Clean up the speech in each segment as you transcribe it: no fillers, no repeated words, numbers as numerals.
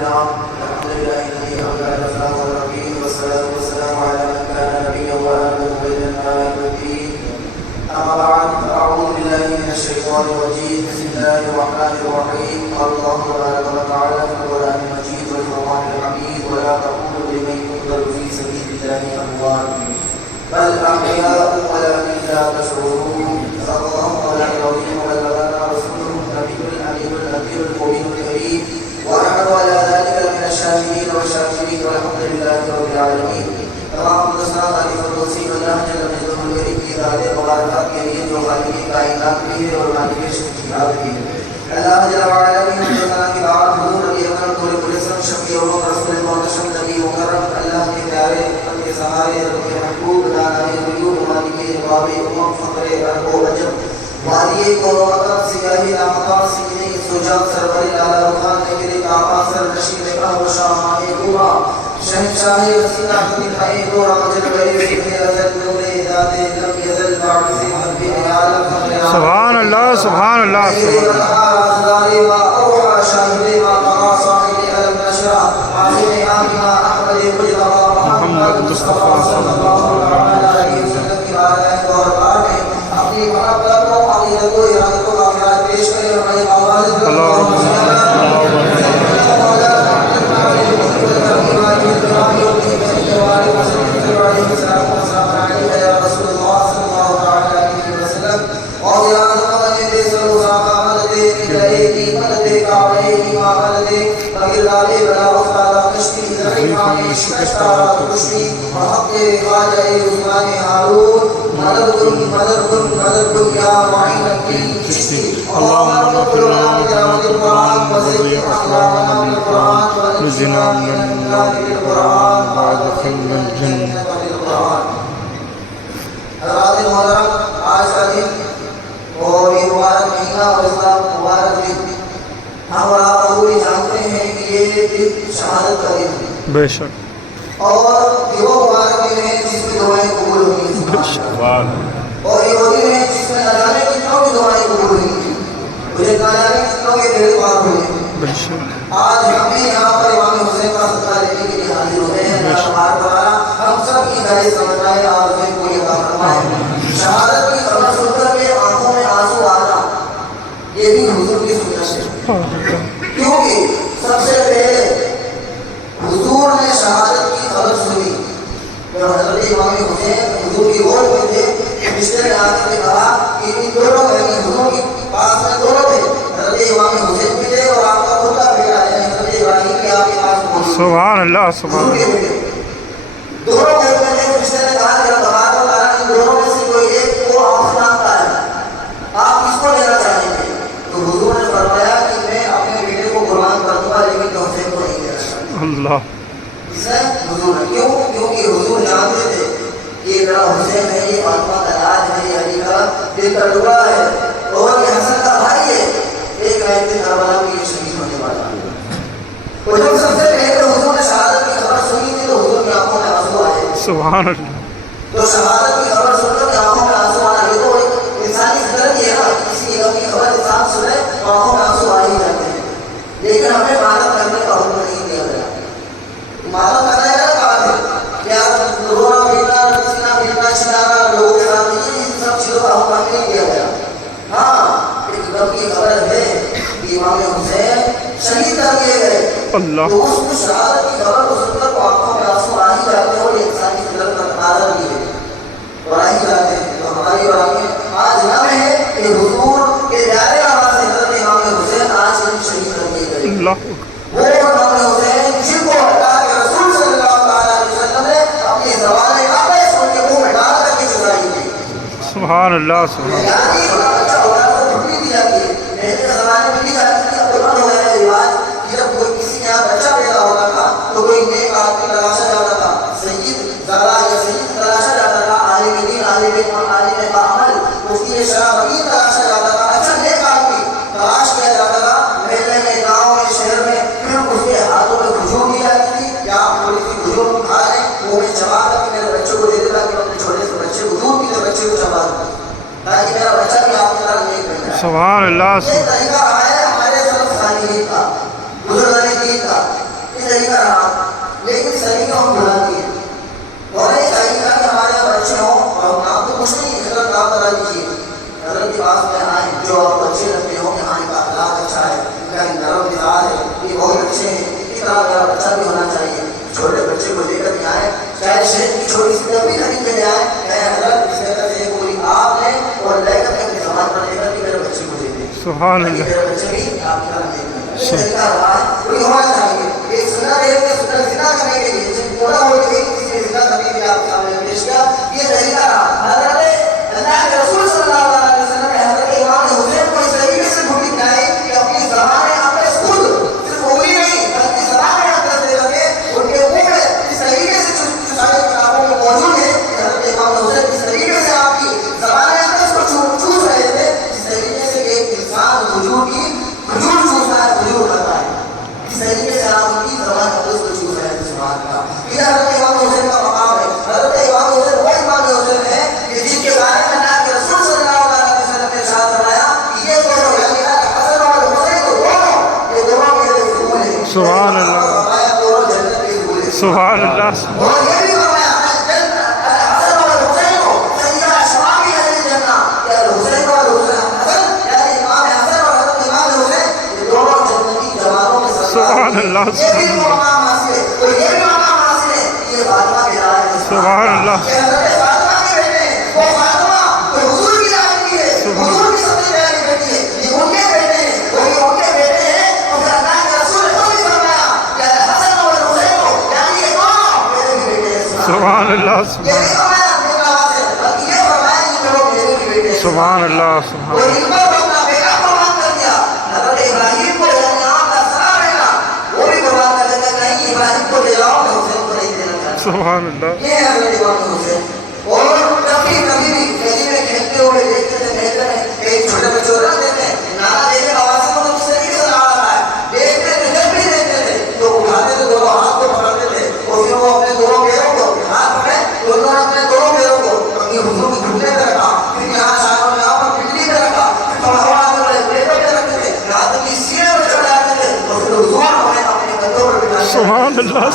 لله الحمد لله الذي أنزل الإسلام والنبي والصلاة والسلام على من كان نبيا وآمن بيننا الدين. أما بعد فأعوذ بالله من الشيطان الرجيم. بسم الله الرحمن الرحيم. قال الله تبارك وتعالى في القرآن المجيد والفرقان الحميد ولا تقولوا لمن يقتل في سبيل الله أموات بل أحياء ولكن لا تشعرون. صدق الله مولانا العظيم وبلغنا رسوله النبي الأمين النبي المبين الكريم ونحن على ذلك من الشاهدين والشاكرين والحمد لله رب العالمين. تمام الصلاة على الرسول الله جل جلاله الكريم کی ذات مبارکہ کے لیے جو خالق کائنات بھی ہے اور مالک شخصیات بھی ہے. اللہ جل وعلا کی مدد کی بات حضور علی اکرم پورے سب شفیع و رسول محتشم نبی مکرم اللہ کے پیارے کے سہارے رب محبوب دانائے غیوب مالک جواب امم فخر ارب و عجب والی کو وطن سیاہی نامقام سینے سجاد سرور لالا رخان نگر کعبہ سر نشید قہو شاہان گوما شہنشاہ وسیلہ خلیفہ دو راجل بری فکر ازل نور ذات لم یزل بعد سے حرب عالم فخر سبحان اللہ سبحان اللہ محمد مصطفیٰ صلی اللہ علیہ وسلم کی بارگاہ دربار میں اپنی محبت کو عقیدت و ارادت کو کامیاب پیش کرے اور بڑی آواز اللهم اغفر لنا بحرمة القرآن وزين أخلاقنا بالقرآن وزنا من النار بالقرآن وادخلنا الجنة. حضرات محترم، آج کا دن اور یہ مبارک مہینہ اور اسلام مبارک دن ہم اور آپ ضروری جانتے ہیں کہ یہ دن شہادت کا دن ہے بے شک اور یہ وہ مبارک دن ہے جس میں دعائیں قبول ہوئی ہیں اور یہ وہ دن ہے جس میں نہ جانے کتنوں کی دعائیں قبول ہوئی ہیں مجھے نہ جانے کتنوں کے دل پاک ہوئے ہیں. آج ہمیں یہاں پر امام حسین کا صدقہ لینے کے لیے حاضر ہوئے ہیں. اللہ تعالیٰ ہم سب کی ہدایت سمجھائے اور ہمیں کوئی عطا فرمائے. شہادت کی خبر سن کر کے آنکھوں میں آنسو آنا یہ بھی حضور کی سنت ہے کیونکہ سب سے پہلے حضور نے شہادت کی خبر سنی جب حضرت امام حسین حضور کی گود میں تھے. رشتے نے آ کر کے کہا کہ ان دونوں یعنی حضور کے پاس میں دونوں تھے. حضرت امام حسین بھی تھے اور آپ کا خود کا بیٹا یعنی حضرت ابراہیم بھی آپ کے پاس موجود. سبحان اللہ سبحان اللہ. دونوں گھر میں تھے. رشتے نے کہا کہ تبارک و تعالیٰ ان دونوں میں سے کوئی ایک کو آپ سناتا ہے آپ کس کو لینا چاہیں گے؟ تو حضور نے فرمایا کہ میں اپنے بیٹے کو قربان کر دوں گا لیکن حسین کو نہیں لینا چاہتا. اللہ اس نے حضور نے کیونکہ حضور جانتے تھے کہ میرا حسین ہے یہ فاطمہ کا لاج ہے یہ علی کا دل کا ٹکڑا ہے اور یہ حسن کا بھائی ہے. ایک آیت میں کربلا میں یہ شہید ہونے والا ہے. اور جب سب سے پہلے حضور نے شہادت کی خبر سنی تھی تو حضور کی آنکھوں میں آنسو آئے. سبحان اللہ. تو شہادت کی خبر سن کر آنکھوں میں آنسو آنا یہ تو ایک انسانی فطرت ہی ہے نا. کسی غم کی خبر انسان سنے تو آنکھوں میں آنسو آ ہی جاتے ہیں. لیکن ہمیں ماتم کرنے کا حکم نہیں دیا گیا. ماتم کرنا ہے نا بات ہے کیا رونا پیٹنا رسینا پیٹنا چلانا لوگوں کے سامنے ان سب چیزوں کا حکم نہیں دیا گیا. ہاں ایک غم کی خبر ہے کہ امام حسین شہید کر دیے گئے. اللہ تو اس شہادت کی خبر کو سن کر آنکھوں میں آنسو آ ہی جاتے ہیں اور یہ انسانی فطرت کا تقاضا بھی ہے اور آ ہی جاتے ہیں. تو ہماری اور آپ آج نام ہے کہ حضور کے پیارے آواز سے حضرت امام حسین آج دن شہید کر دیے گئے. اللہ وہ امام حسین جن کو اللہ کے رسول صلی اللہ علیہ وسلم نے اپنی زبان آپے سن کے منہ میں ڈال کر کے چڑھائی تھی. سبحان اللہ سبحان اللہ. یعنی بچہ ہوتا ہے تو چھٹی دی جاتی ہے. پہلے کے زمانے میں دی جاتی تھی. اب تو بند ہو گیا ہے رواج کہ جب کوئی کسی کے یہاں بچہ پیدا ہوتا تھا تو کوئی نیک آدمی تلاشا جاتا تھا. سید زرا یا سید تلاشا جاتا تھا. عالم دین عالم عمل مفتی شرع وکیل تلاشا جاتا تھا. اچھا نیک آدمی تلاش کیا جاتا تھا. محلے میں گاؤں میں شہر میں پھر اس کے ہاتھوں میں کھجور دی جاتی تھی. کیا آپ تھوڑی سی کھجور کھا لیں وہ میں چبا کر کے میرے بچے کو دے دیتا کہ اپنے چھوٹے سے بچے کو دودھ پیتے بچے کو چبا دوں تاکہ میرا بچہ بھی آپ کی طرح نیک بن جائے. سبحان اللہ. یہ طریقہ ہے ہمارے سلف صالحین کا بزرگان دین کا. بچے ہیں اتنا بڑا بچہ بھی ہونا چاہیے. چھوٹے بچے کو لے کر کے آئے, چاہے شہر کی چھوٹی سی ڈبی خرید کے لے آئے, کہیں حضرت اس طرح سے کوئی آپ لیں اور لے کر کے اپنی زبان پر لے کر کے میرے بچے کو دے دیں. سبحان اللہ. میرے بچے بھی آپ کی طرح دیکھنا یہ طریقہ رہا ہے. کوئی ہونا چاہیے ایک سنا رہے ہوئے سنا زنا کرنے کے لیے جب پورا ہو گئی کسی نے زنا کرنے کے لیے آپ کے سامنے پیش کیا, یہ طریقہ رہا. حضرت اللہ کے رسول صلی اللہ علیہ وسلم نے حضرت امام حسین کو اس طریقے سے ڈھونڈی بنائی کہ اپنی زبان اپنے خود صرف انگلی نہیں بلکہ زبان اندر دے رکھے ان کے منہ میں اس طریقے سے جو ساری کتابوں میں موجود ہے کہ حضرت امام حسین اس طریقے سے آپ کی زبان اندر اس کو چوس رہے تھے اس طریقے سے ایک انسان وجود کی کھجور چوستا ہے کھجور کرتا ہے اس طریقے سے آپ ان کی زبان اندر اس کو چوس رہے تھے. سبحان اللہ. یہ حضرت امام حسین کا مقام ہے. حضرت امام حسین وہ امام حسین ہے کہ جن کے بارے میں اللہ کے رسول صلی اللہ علیہ وسلم نے ارشاد فرمایا کہ یہ دونوں یعنی حسن اور حسین دونوں یہ دونوں میرے پھول ہیں. سبحان اللہ. دونوں جنت کے پھول ہیں. سبحان اللہ. اور یہ بھی فرمایا حسن اور حسین کو سیدہ شباب اہل جنت یا حسین اور حسن یعنی امام حسن اور حضرت امام حسین یہ دونوں جنتی جوانوں کے سردار. سبحان اللہ. یہ بھی مقام حاصل ہے اور یہ بھی مقام حاصل ہے. یہ فاطمہ کے رائے ہے. سبحان اللہ. کہ حضرت فاطمہ کے بیٹے ہیں وہ فاطمہ وہ حضور کی لائق ہے, حضور کی سب سے پیاری بیٹی ہے. یہ ان کے بیٹے ہیں اور یہ ان کے بیٹے ہیں. اور پھر اللہ کے رسول نے خود بھی فرمایا کہ حسن اور حسین کو یعنی یہ دونوں میرے بھی بیٹے ہیں. سبحان اللہ. یہ نہیں فرمایا اپنے کلام سے بلکہ یہ فرمایا کہ یہ دونوں میرے بھی بیٹے ہیں. سبحان اللہ. سبحان اور اللہ. ان پر اپنا بیٹا قربان کر دیا. حضرت ابراہیم کو یعنی آپ کا سارا بیٹا وہ بھی قربان کر دیتا کہیں ابراہیم کو لے جاؤ میں حسین کو نہیں دینا چاہتا. سبحان اللہ. یہ ہے حضرت امام حسین. اور کبھی بھی گلی میں کھیلتے ہوئے دیکھتے تھے کھیلتے ہیں ایک چھوٹے بچے کو رکھ دیتے ہیں نانا دیکھے آواز سے مطلب اس طریقے سے آ رہا ہے دیکھتے تھے جب بھی دیکھتے تھے تو اٹھاتے تھے دونوں ہاتھ کو پکڑتے تھے اور پھر وہ اپنے دونوں پیروں کو ہاتھ پکڑے تو انہوں نے اپنے دونوں پیروں کو اپنی حضور کی گھٹنے پہ رکھا پھر یہاں شاہوں نے یہاں پر پنڈلی پہ رکھا پھر تھوڑا ہوا کے بڑے پلیٹوں پہ رکھتے تھے یہاں تک کہ سینے پہ چڑھ جاتے تھے اور پھر حضور ہمیں اپنے کندھوں پر بٹھا دیا. سبحان اللہ.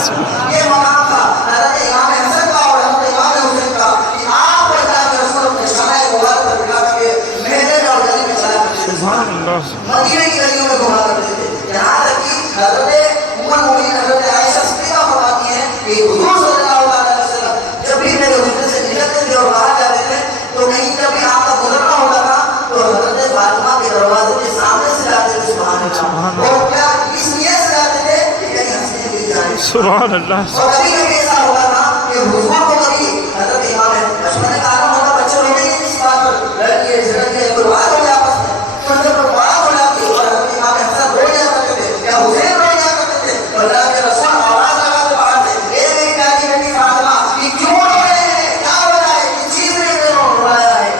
یہ مقام تھا حضرت امام حسن کا اور حضرت امام حسین کا کہ آپ کو اللہ کے رسول اپنے شانہ مبارک پر بٹھا کر کے محنت اور گلی میں چلا کرتے تھے. سبحان اللہ. مدینے کی گلیوں میں گھما کرتے تھے. یہاں تک کہ حضرت ام المؤمنین حضرت عائشہ صدیقہ فرماتی ہیں کہ حضور صلی اللہ علیہ وسلم جب بھی میرے حجرے سے نکلتے تھے اور باہر جاتے تھے تو کہیں جب بھی آپ کا گزرنا ہوتا تھا تو حضرت فاطمہ کے دروازے کے سامنے سے جاتے تھے. سبحان اللہ. اور کیا اس لیے سے جاتے تھے کہ کہیں ہنسنے مل جائے. سبحان اللہ. اور کبھی کبھی ایسا ہوتا تھا کہ حضور کو کبھی حضرت امام بچپن کا عالم ہوتا بچے رونے کی اس بات پر لڑکیے جھگڑتے کوئی بات ہو جائے آپس میں تو جب بات ہو جاتی اور حضرت امام حسن رو جایا کرتے تھے یا حسین رو جایا کرتے تھے تو اللہ کے رسول آواز لگا کے باہر سے اے میری پیاری بیٹی فاطمہ یہ کیوں رو رہے ہیں کیا ہو رہا ہے کس چیز نے روایا ہے.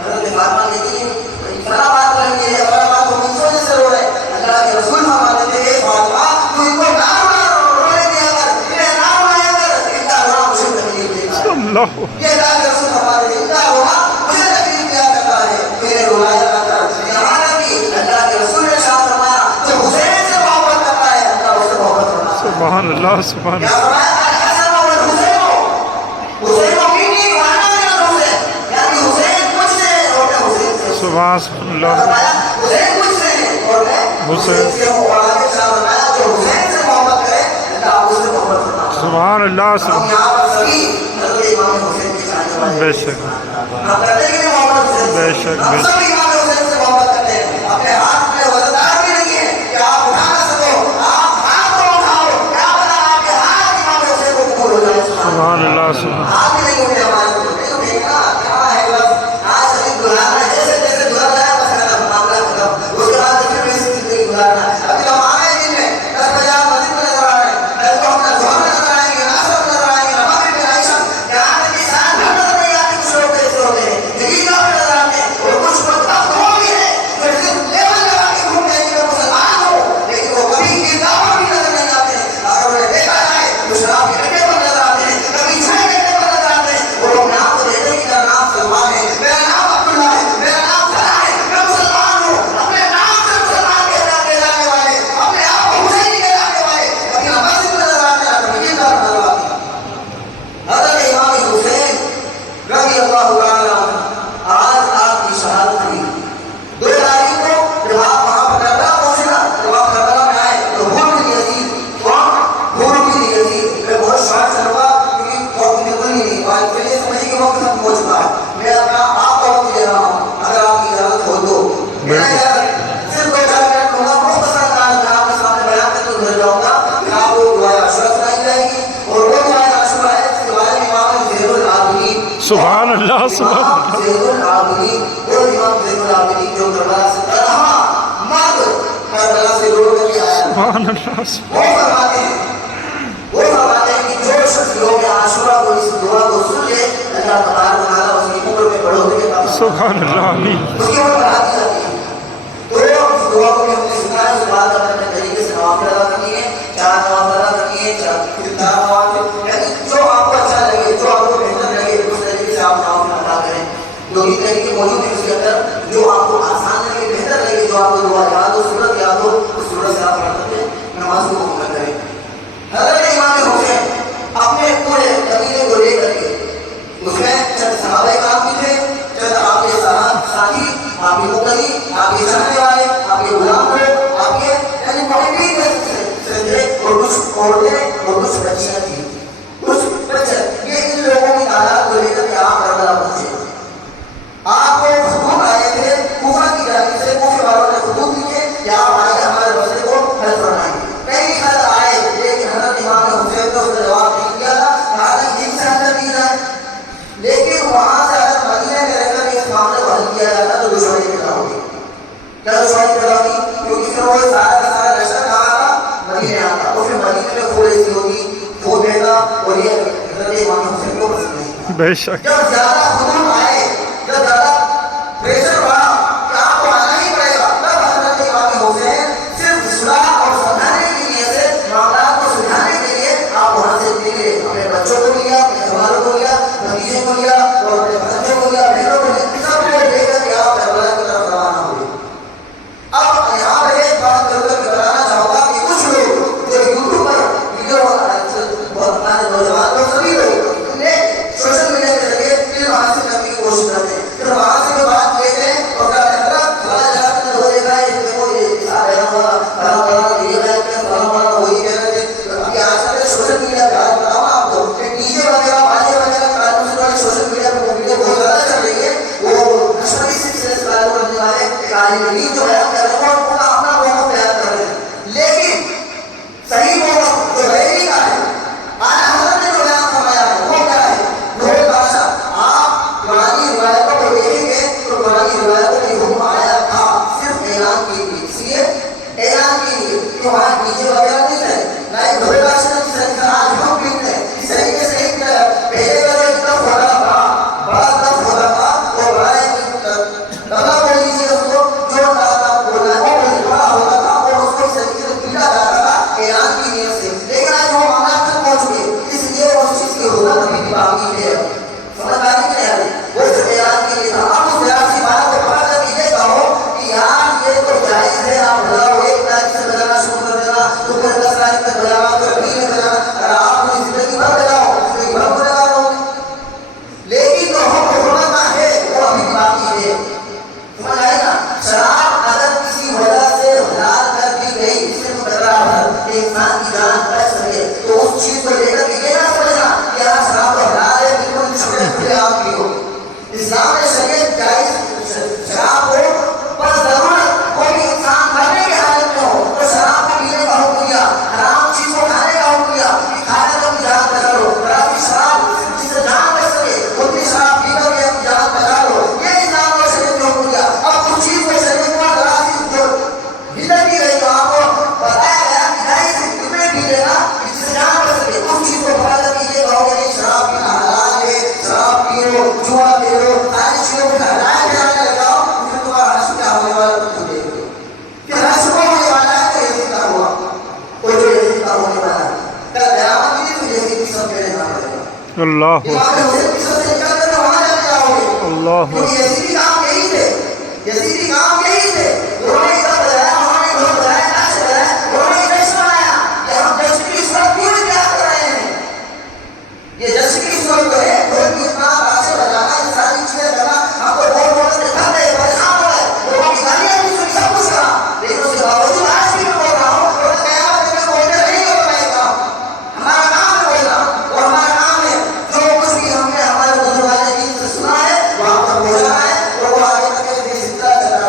حضرت فاطمہ کہتی ہے فلاں بات کریں گے یا فلاں بات ہم اس وجہ سے رو رہے ہیں. اللہ کے رسول فرماتے تھے اے فاطمہ تو ان کو نہ رونے دیا کر انہیں نہ روایا کر ان کا رونا مجھے تکلیف دیتا ہے. اللہ. یہ اللہ کے رسول فرماتے تھے ان کا رونا مجھے تکلیف دیا کرتا ہے میرے روایا کر. یہاں تک کہ اللہ کے رسول نے ارشاد فرمایا جو حسین سے محبت کرتا ہے اللہ اس سے محبت کرتا ہے. سبحان اللہ. سبحان کیا اللہ. فرمایا الحسن اور حسین کو مینی وانا میرا حسین یعنی حسین مجھ سے اور میں حسین سے. سبحان اللہ. فرمایا حسین مجھ سے اور میں حسین سے ہوں. اور آگے چلا فرمایا جو حسین سے محبت کرے اللہ اس سے محبت کرتا ہے. سبحان اللہ. ہم یہاں پر سبھی حضرت امام حسین کے چاہنے والے بے شک. ہم کرتے کہ محمد حسین بے شک. ہم سب امام حسین سے محبت کرتے ہیں. اپنے ہاتھ میں وزندار بھی نہیں ہے کہ آپ اٹھا نہ سکو آپ ہاتھ کو اٹھاؤ کیا پتا آپ کے ہاتھ امام حسین کو قبول ہو جائے. سبحان اللہ. سبحان ہاتھ بھی نہیں اٹھے ہمارے کو نہیں اٹھے گا کیا ہے بس آج ابھی گزارنا ہے جیسے جیسے گزر جائے بس ختم معاملہ ختم اس کے بعد پھر بھی زندگی گزارنا ہے. ابھی ہم آئے دن میں 10 بجے آپ مسجد میں نظر آ رہے ہیں کل کو ہم ظہر نظر آئیں گے عصر نظر آئیں گے مغرب میں عشاء یہاں تک کہ سارا گھر نظر نہیں آتے کچھ لوگ کیسے ہوتے ہیں جگہ نظر آتے ہیں اور کچھ وقت سبحان اللہ سبحان امام زین العابدین، وہ امام زین العابدین جو کربلا سے تنہا مرد کربلا سے لوٹ کر کے آیا، سبحان اللہ وہ فرماتے ہیں کہ جو شخص یوم عاشورہ کو اس دعا کو سن لے، اللہ تبارک و تعالیٰ اس کی عمر میں بڑھوتری عطا فرماتا ہے، سبحان اللہ آمین اس کی عمر بڑھا دی جاتی ہے۔ تو اس دعا کو بھی ہم نے سنا ہے، اس بات کا اپنے طریقے سے نوافل ادا کرنی ہے، 4 نوافل ادا کرنی ہے، 4 نوافل، یعنی جو آپ کو اچھا لگے، جو آپ کو بہتر لگے، اس طریقے سے آپ نوافل ادا کریں۔ جو بھی طریقے موجود ہیں اس کے اندر، جو آپ کو آسان لگے، بہتر لگے، جو آپ کو دعا یاد ہو، سورت یاد ہو، اس سورت سے آپ پڑھ سکتے ہیں، نماز کو مکمل کریں۔ حضرت امام حسین اپنے پورے قبیلے کو لے کر کے، اس میں چند صحابہ کرام بھی تھے، چند آپ کے ساتھی، آپ کے مقتدی، آپ کے چاہنے والے، آپ کے غلام لوگ، آپ کے یعنی محبین تھے، اور کچھ عورتیں اور کچھ بچیاں تھیں، کچھ بچے، یہ ان لوگوں کی تعداد کو لے کر کے آپ کربلا پہنچے۔ آپ کو خطوط آئے تھے کوفہ کی جانب سے، کوفہ والوں نے خطوط لکھے کہ آپ آئے ہمارے مسئلے کو حل فرمائیں۔ کئی خط آئے لیکن حضرت امام حسین نے اس کا جواب نہیں دیا تھا، کہا تھا یہیں سے حل کی جائے، لیکن وہاں سے اگر مدینے میں رہ کر اس معاملے کو حل کیا جاتا تو دشمنی پیدا ہوگی۔ کیا دشمنی پیدا ہوگی؟ کیونکہ پھر وہ سارا کا سارا لشکر کہاں تھا؟ مدینے آتا، اور پھر مدینے میں خون ایسی ہوگی، خون بہتا، اور یہ حضرت امام حسین کو پسند نہیں۔ بے شک جب زیادہ خطوط آئے، جب زیادہ پریشر بڑھا کہ آپ کو آنا ہی پڑے گا، تب حضرت امام حسین صرف اصلاح اور سمجھانے کے لیے سے معاملات کو سلجھانے کے لیے آپ وہاں سے نکلے، اپنے بچوں کو لیا، اپنے گھروالوں کو لیا، بھتیجے کو لیا، اور اپنے بھانجوں کو لیا، بہنوں کو لیا، سب کو لے کر کے آپ کربلا کی طرف روانہ ہوئے۔ اب یہاں پر ایک بات کر کے بتانا چاہوں گا کہ کچھ لوگ جو یوٹیوب پر ویڈیو بنانے، نوجوان لوگ، سبھی لوگ سوشل میڈیا کے ذریعے علم حاصل کرنے کی کوشش کرتے ہیں، پھر وہاں سے جو بات لیتے ہیں اور کہتے ہیں فلاں جگہ تم نے وہ دیکھا ہے، دیکھو یہ بیان ہوا، فلاں یہ بیان کیا، فلاں وہی کہہ رہے تھے۔ ابھی آج کل سوشل میڈیا پہ آج بتاؤں آپ کو کہ ڈی جے وغیرہ، باجے وغیرہ تعلق سے والے سوشل میڈیا پہ وہ ویڈیو بہت زیادہ چل رہی ہے، وہ دشمنی سلسلے سے تعلق رکھنے والے ایک عالم دین جو بیان کر رہے ہیں وہ اپنا موقف بیان کر رہے ہیں، لیکن صحیح موقف جو غیری کا ہے، آج حضرت نے جو بیان فرمایا ہے وہ کیا ہے؟ نور بادشاہ، آپ پرانی روایتوں کو دیکھیں گے تو پرانی روایتوں میں حکم آیا تھا صرف اعلان کے لیے، اس لیے اعلان کے لیے کہ وہاں ڈیجے وغیرہ نہیں ہے، نہ ہی نور بادشاہ نے جس طرح آج ہم پیتے ہیں اس طریقے سے ایک پہلے کا جو ایک طرف ہوتا تھا، بڑا طرف ہوتا تھا، وہ بڑا ایک دبلا بول لیجیے اس کو، جو بولنا وہ بڑا ہوتا تھا اور اس کو اس طریقے سے پیٹا جاتا تھا اعلان کی نیت سے، لیکن آج وہ معاملہ تک پہنچ گئے، اس لیے اس چیز کی حرمت ابھی بھی باقی ہے۔ سمجھ آ رہی ہے؟ وہ صرف اعلان کے لیے تھا۔ اب اس سیاسی بات کو پکڑ کر یہ کہو کہ یار یہ تو جائز ہے، آپ بجاؤ، 1 تاریخ سے بجانا شروع کر دینا، تو پھر 10 تاریخ تک بجانا، پھر اپریل میں بجانا، اگر آپ پوری زندگی بھر بجاؤ، زندگی بھر بجا رہو گے، لیکن جو حرمت ہے وہ ابھی بھی باقی ہے۔ سمجھ آئے نا؟ شراب اگر کسی وجہ سے حلال کر دی گئی، صرف برابر کہ انسان کی جان بچ سکے، تو اس چیز کو لے کر یہ نہ سمجھنا کہ یہاں شراب تو حلال ہے، بالکل چھوٹے کھلے آپ پیو۔ اسلام نے شریعت جائز شراب کو پر ضرورت کوئی انسان مرنے کی حالت میں ہو تو شراب کو پینے کا حکم دیا، حرام چیز کو کھانے کا حکم دیا کہ کھا کر اپنی جان بچا لو، اور آپ کی شراب جس سے جان بچ سکے اتنی شراب پی کر کے اپنی جان بچا لو، یہ اسلام نے شریعت کو حکم دیا۔ اب کچھ چیز کو شریعت میں ذرا سی جو ہدایت دی گئی تو آپ کو بتایا گیا کہ جائز اتنے پی لینا جس سے جان بچ سکے، اس چیز کو پکڑ کر کے یہ کہو کہ شراب پینا حلال ہے، شراب پیو، جوا پیو، ساری چیزوں کو ہٹایا جانے لگا، پھر تمہارا حشر کیا ہونے والا تم دیکھ لو، پھر حشر کو ہونے والا ہے تو یزید کا ہوا، کوئی جو یزید کا ہونے والا ہے، کل قیامت میں تو یزید کی سب کے لینا پڑے گا، اللہ امام حسین کی سب سے نکل کر وہاں جانے جاؤ گے، اللہ کیونکہ یزیدی کام یہی تھے، یزیدی کام یہی تھے، انہوں نے ادھر بجایا، انہوں نے ادھر بجایا، ناچ بجایا، انہوں نے جشن منایا کہ ہم جشن کی صورت کیوں اختیار کر رہے ہیں، یہ جشن کی صورت جو ہے ڈھول کی اتنا تاشے بجانا، یہ ساری چیزیں کرنا، ہم کو بہت بہت سے تھک گئے، پریشان ہو گئے، لوگوں کی گالیاں بھی سنی، سب کچھ کرا، لیکن اس کے باوجود آج بھی میں بول رہا ہوں اور قیامت میں بولتے نہیں ہوگا میں کام، ہمارا کام ہے بولنا، اور ہمارا کام ہے جو کچھ بھی ہم نے ہمارے بزرگان دین سے سنا ہے وہ آپ تک پہنچانا ہے، اور وہ آگے تک یہ سلسلہ چلنا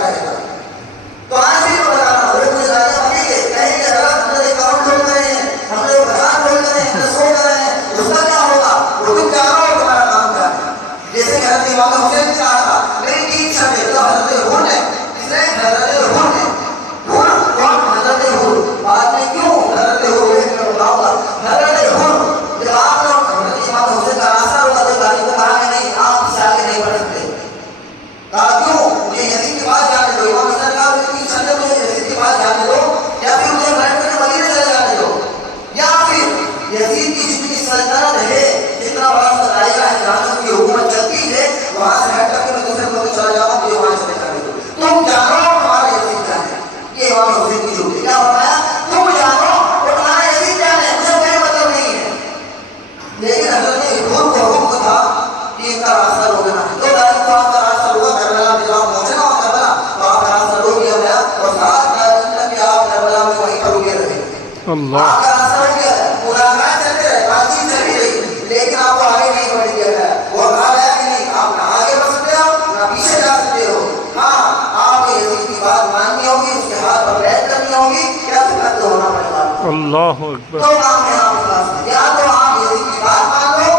اللہ آپ کا راستہ ہو گیا ہے، ملاقات چلتے رہے، بات چیت چلی رہی، لیکن آپ کو آگے نہیں بڑھ دیا گیا، وہ کہا گیا کہ نہیں آپ نہ آگے بڑھ سکتے ہو نہ پیچھے جا سکتے ہو. ہاں آپ کو یزید کی بات ماننی ہوگی، اس کے ہاتھ پر بیعت کرنی ہوگی، یا تو قتل ہونا پڑے گا. اللہ اکبر. دو کام ہے آپ کے پاس، یا تو آپ یزید کی بات مان لو،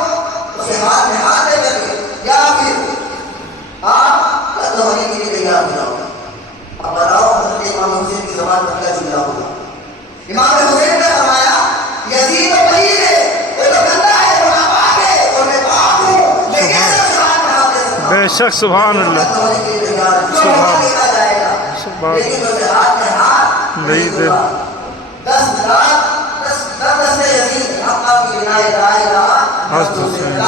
اس کے ہاتھ میں ہاتھ دے کر کے، یا پھر آپ قتل ہونے کے لیے تیار ہو جاؤ. اب بتاؤ حضرت امام حسین کی زبان پر کیا جملہ ہوگا؟ امام حسین نے فرمایا یزید تو پلید ہے، وہ تو گندا ہے، وہ ناپاک ہے، اور میں پاک ہوں، میں کیسے اس ہاتھ میں ہاتھ دے سکتا ہوں؟ بے شک سبحان اللہ. قتل ہونے کے لیے تیار ہے، جو سبحان ہوگا دیکھا جائے گا، سبحان لیکن اس کے ہاتھ میں ہاتھ نہیں دے. دوں گا. 10 دستے یزید حقا کی بنائے لا الہ حسن حسن حسین.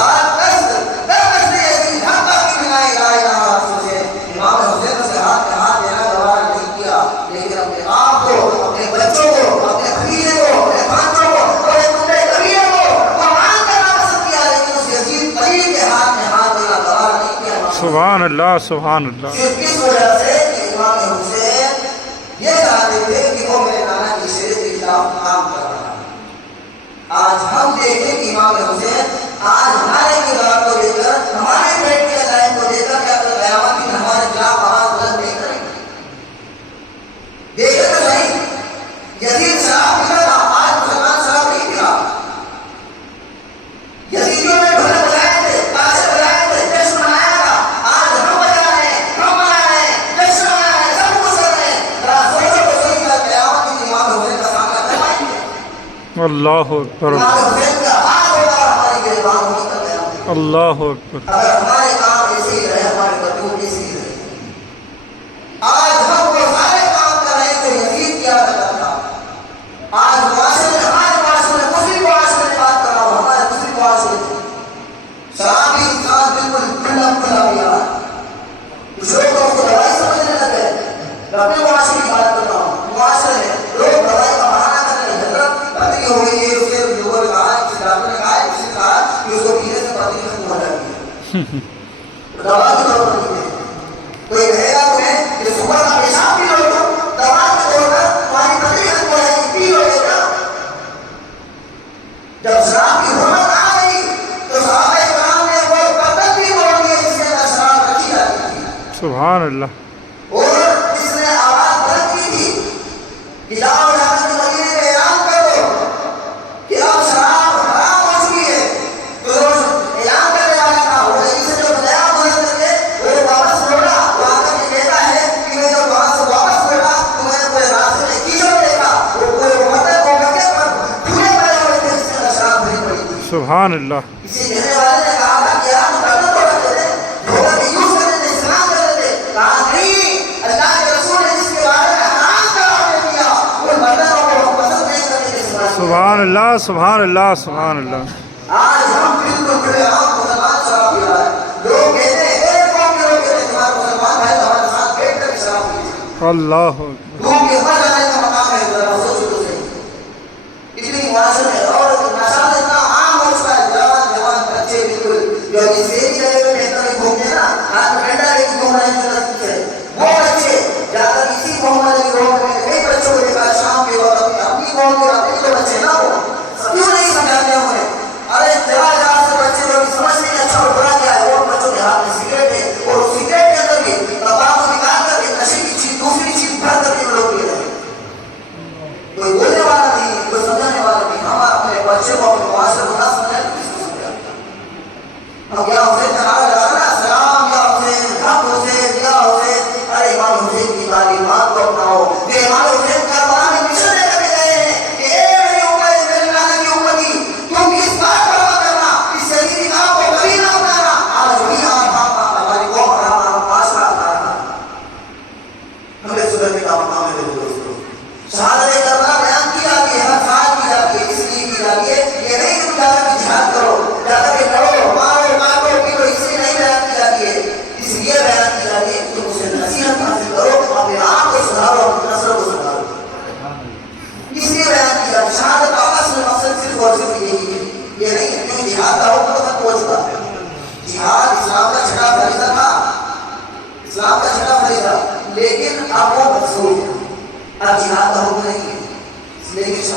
10 دستے یزید حقا کی بنائے لا الہ حسن. امام حسین سے ہاتھ میں ہاتھ دینا گوارا نہیں کیا، لیکن اپنے آپ کو، اپنے بچوں کو، اپنے خلیجے کو، اپنے خانچوں کو اور اپنے کنڈے کبیرے کو قربان کرنا پسند کیا، لیکن اس یزید پلید کے ہاتھ میں ہاتھ دینا گوارا نہیں کیا. سبحان اللہ سبحان اللہ. صرف اس وجہ سے کہ امام حسین یہ چاہتے تھے کہ وہ میرے نانا کی شریعت کے خلاف کام کر رہا ہے. آج ہم دیکھیں کہ امام حسین آج ہمارے کردار کو دے کر، ہمارے پیٹ کے عزائم کو دے کر کیا تو قیامت دن ہمارے خلاف آواز بلند نہیں کریں گے. دیکھیں تو صحیح، یزید شراب پیتا تھا، آج مسلمان شراب نہیں پیا. یزیدیوں نے ڈھولے بجائے تھے، تاشے بجائے تھے، جشن منایا تھا. آج ہم بجا رہے ہیں، ہم منا رہے ہیں، جشن منا رہے ہیں، سب کچھ کر رہے ہیں. ذرا سوچو تو صحیح کہ قیامت دن امام حسین کا سامنا کر پائیں گے؟ اللہ اکبر. امام حسین کا ہاتھ ہوگا ہماری گریبان ہونے کا قیامت دن. اللہ اکبر. اگر ہمارے کام ایسے ہی رہے، ہمارے بدلون ایسے ہی رہے. آج ہم وہ سارے کام کر رہے ہیں جو یزید کیا کرتا تھا. آج معاشرے میں، ہمارے معاشرے میں، مسلم معاشرے میں بات کر رہا ہوں، ہمارے مسلم معاشرے میں شرابی انسان بالکل کھلا کھلا پیا ہے. کچھ لوگ تو اس کو دوائی سمجھنے لگے. میں اپنے معاشرے کی بات کر رہا ہوں، معاشرے میں لوگ دوائی کا بہانہ کرنے لگے. حضرت پتلی ہو گئی ہے، اس کے لوگوں نے کہا، کسی ڈاکٹر نے کہا، کسی نے کہا کہ اس کو پینے سے پتلی ختم ہو جاتی ہے. دوا کی ضرورت نہیں ہے. کوئی کہے گا تمہیں کہ صبح کا پیشاب پی لو تو دوا کی ضرورت ہے، تمہاری پتلی ختم ہو جائے گی، پی لو گے کیا؟ جب شراب کی حرمت آ گئی تو صحابہ کرام نے وہ قتل بھی توڑ دیے جس کے اندر شراب رکھی جاتی تھی. سبحان اللہ. اور جس نے آواز بلند کی تھی کہ جاؤ جا کر کے مدینے میں اعلان کر دو کہ اب شراب حرام ہو چکی ہے. تو جو اعلان کرنے والا تھا وہ یہیں سے جو بجایا بلند کر کے وہ واپس لوٹا. وہ آ کر کے کہتا ہے کہ میں جب وہاں سے واپس لوٹا تو میں نے پورے راستے میں کیچڑ دیکھا. وہ پورے مطلب وہ مکے پر کھلے پڑے ہوئے تھے جس کے اندر شراب بھری پڑی تھی. سبحان اللہ. کسی کہنے والے نے کہا تھا کہ آپ قتل تو کرتے تھے، دھوکہ بھی یوز کرتے تھے، استعمال کرتے تھے. کہا نہیں، اللہ کے رسول نے جس کے بارے میں حرام قرار دے دیا ان برتنوں کو ہم پسند نہیں کرتے تھے. سبحان اللہ سبحان اللہ سبحان اللہ. آج ہم بالکل کھلے عام مسلمان شراب پی رہا ہے. لوگ کہتے ہیں ایک قوم کے لوگ کہتے ہیں ہمارے مسلمان بھائی ہمارے ساتھ بیٹھ کر کے شراب پیتے ہیں. اللہ اکبر. دھوم کے مر جانے کا مقام ہے. ذرا سوچو تو صحیح. اتنی معاشرے میں اور نشہ اتنا عام ہو چکا ہے. جوان بچے بالکل جو اسے جگہ میں بہتر نہیں گھومتے نا، ہاتھ میں ڈنڈا لے کے گھوم رہے ہیں لڑکی سے، وہ بچے جا کر اسی محمد علی روڈ میں کئی بچوں کو دیکھا شام کے وقت اپنی قوم کے اپنے تو بچے نہ ہو کیوں نہیں سمجھاتے انہیں؟ ارے تیرا جہاں سے بچے لوگ سمجھتے ہیں اچھا اور برا کیا ہے. وہ بچوں کے ہاتھ میں سگریٹ ہے اور سگریٹ کے اندر بھی تمباکو نکال کر کے نشے کی چیز دوسری چیز بھر کر کے لوگ پی رہے ہیں. کوئی بولنے والا نہیں، کوئی سمجھانے والا نہیں. ہم اپنے بچے کو اپنے معاشرے کو نہ سمجھائیں تو کس کو سمجھائیں؟ ہم یا حسین کا نعرہ لگانا، سلام یا حسین، حق حسین، یا حسین. ارے امام حسین کی تعلیمات کو اپناؤ. یہ امام حسین کربلا میں مشن لے کر کے گئے ہیں کہ اے میری امت، میرے نانا کی امتی، تم اس بات پر عمل کرنا، اس یزیدی کام کو کبھی نہ اپنانا. آج وہی ہماری قوم اور ہمارا معاشرہ اپنا رہا ہے. ہمیں سننے کا مقام ہے دوستوں. شہادت کربلا بیان کی جاتی ہے، ہر سال کی جاتی ہے، اس لیے کی جاتی ہے یہ نہیں کہ تم جا کر کے جہاد کرو، جا کر کے لڑو، مارو، کاٹو، پیٹو، اس لیے نہیں بیان کی جاتی ہے. اس لیے بیان کی جاتی ہے کہ تم اسے نصیحت حاصل کرو، اپنے آپ کو سدھارو، اپنی نسل کو سدھارو. اس لیے بیان کی جاتی ہے. شہادت کا اصل مقصد صرف اور صرف یہی ہے. یہ نہیں ہے کیوں جہاد کا حکم ختم ہو چکا ہے. جہاد اسلام کا چھٹا فریضہ تھا، اسلام کا چھٹا فریضہ، لیکن اب وہ مقصود ہے. اب جہاد کا حکم نہیں ہے، لیکن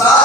7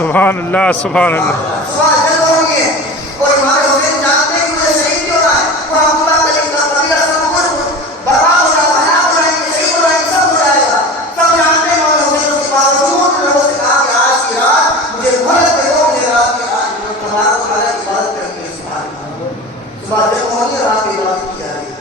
سبحان اللہ سبحان اللہ سوال جلد ہوں گے اور ہمارے حسین جانتے ہیں کہ مجھے شہید کیوں رہا ہے وہ عبداللہ کلیم کا قبیلہ سب کچھ برباد ہو جائے گا ہلاک ہو جائیں گے شہید ہو جائیں گے سب ہو جائے گا سب جانتے ہیں ہمارے حسین اس کے باوجود لوگوں سے کہا کہ آج کی رات مجھے مہلت دے دو مجھے رات کی آج تبارک و تعالیٰ کی عبادت کریں گے صبح جب ہونی رات کی عبادت کی جا رہی ہے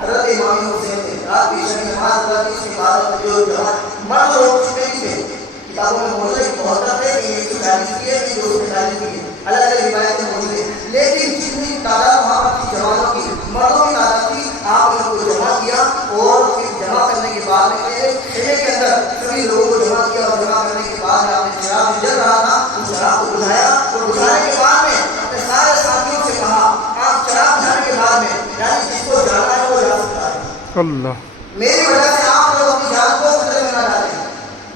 حضرت امام حسین نے رات کی شب نماز ادا کی اس کی عبادت جو جماعت مرد لوگ چکے نہیں تھے کتابوں میں موجود ہے کہ محتب ہے کہ 140 کی ہے کہ 240 کی ہے الگ الگ روایتیں موجود ہیں لیکن جتنی تعداد وہاں پر تھی جوانوں کی مردوں کی تعداد تھی آپ نے ان کو جمع کیا اور پھر جمع کرنے کے بعد میں خیمے کے اندر سبھی لوگوں کو جمع کیا اور جمع کرنے کے بعد میں آپ نے چراغ جل رہا تھا اس چراغ کو بجھایا اور بجھانے کے بعد میں اپنے سارے ساتھیوں سے کہا آپ چراغ بجھانے کے بعد میں یعنی جس کو جانا ہے وہ جا سکتا ہے اللہ میری وجہ سے آپ لوگ اپنی جان کو خطرے میں نہ ڈالیں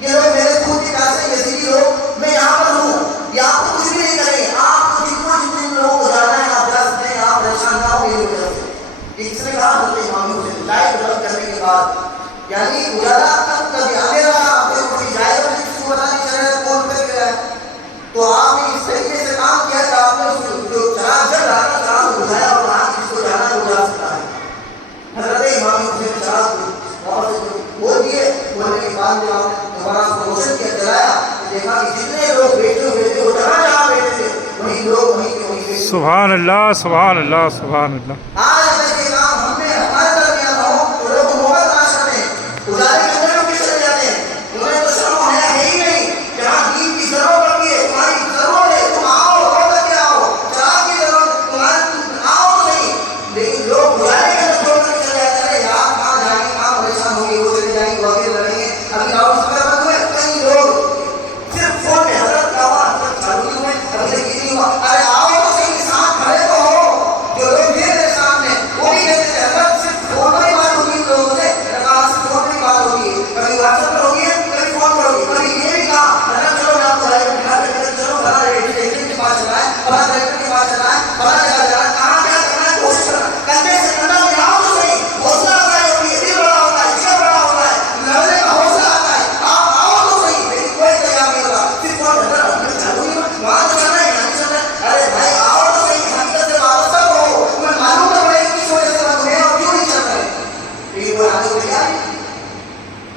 یہ لوگ میرے خون کی پیسے یزیدی لوگ میں یہاں پر ہوں یہ آپ کو کچھ بھی نہیں کریں گے آپ کو جتنے لوگوں کو جانا ہے آپ جا سکتے ہیں آپ پریشان نہ ہو میری وجہ سے یہ کس نے کہا حضرت امام حسین لائٹ بند کرنے کے بعد یعنی اجالا تک کبھی اندھیرا آپ کو کوئی جائے گا کسی کو پتا نہیں چل رہا ہے کون کر گیا ہے تو آپ نے اس طریقے سے کام کیا کہ آپ نے جو چراغ جل رہا تھا چراغ کو بجھایا اور کہا کہ جس کو جانا ہے وہ جا سکتا ہے حضرت امام حسین چراغ کو واپس کھول دیے کھولنے کے بعد جو آپ نے دوبارہ اس کو روشن کیا جلایا دیکھا کہ جتنے لوگ بیٹھے ہوئے تھے وہ جہاں بیٹھے تھے وہی لوگ وہیں کے وہیں بیٹھے سبحان اللہ سبحان اللہ سبحان اللہ آج اگر یہ کام ہم نے ہمارے درمیان ہو تو لوگ محبت تلاش کرتے ہیں اجالے کے اندر بھی چلے جاتے ہیں انہیں تو شرم و حیا ہے ہی نہیں جہاں دین کی ضرورت پڑتی ہے تمہاری ضرورت ہے تم آؤ روڈ کر کے آؤ چراغ کی ضرورت تمہارے آؤ تو نہیں لیکن لوگ اجالے کے اندر چھوڑ کر چلے جاتے ہیں یار کہاں جائیں گے کہاں پریشان ہوں گے وہ چلے جائیں گے وغیرہ لڑیں گے ابھی لاؤڈ اسپیکر بند ہوئے کئی لوگ صرف فون میں حضرت کا آواز چالو نہیں ہوئے ابھی تک یہ نہیں ہوا ارے آؤ تو صحیح ساتھ کھڑے تو ہو جو لوگ میرے سامنے وہ بھی کہتے ہیں حضرت صرف فون پر ہی بات ہوگی ان لوگوں سے کہا صرف فون پر ہی بات ہوگی کبھی واٹس ایپ پر ہوگی کبھی فون پر ہوگی کبھی یہ بھی کہا حضرت چلو میں آپ کو لائیو دکھا دیتا ہوں چلو فلاں ایجنٹ کے پاس چلا ہے فلاں ڈائریکٹر کے پاس چلا ہے فلاں جگہ جا رہا ہے کہاں کیا کرنا ہے کوشش کرنا کندھے سے کندھا ملاؤ تو صحیح حوصلہ افزائی ہوتی ہے دل بڑا ہوتا ہے عشق بڑا ہوتا ہے لڑنے کا حوصلہ آتا ہے آپ آؤ تو صحیح لیکن کوئی تیار نہیں ہوگا صرف فون حضرت چالو نہیں ہوا وہاں تو چلنا ہے یہاں نہیں چلنا ہے ارے بھائی آؤ تو صحیح حقیقت سے وابستہ ہو تمہیں معلوم تو پڑے کس وجہ سے بند ہوئے اور کیوں نہیں چل رہے لیکن وہ آگے بڑھ گیا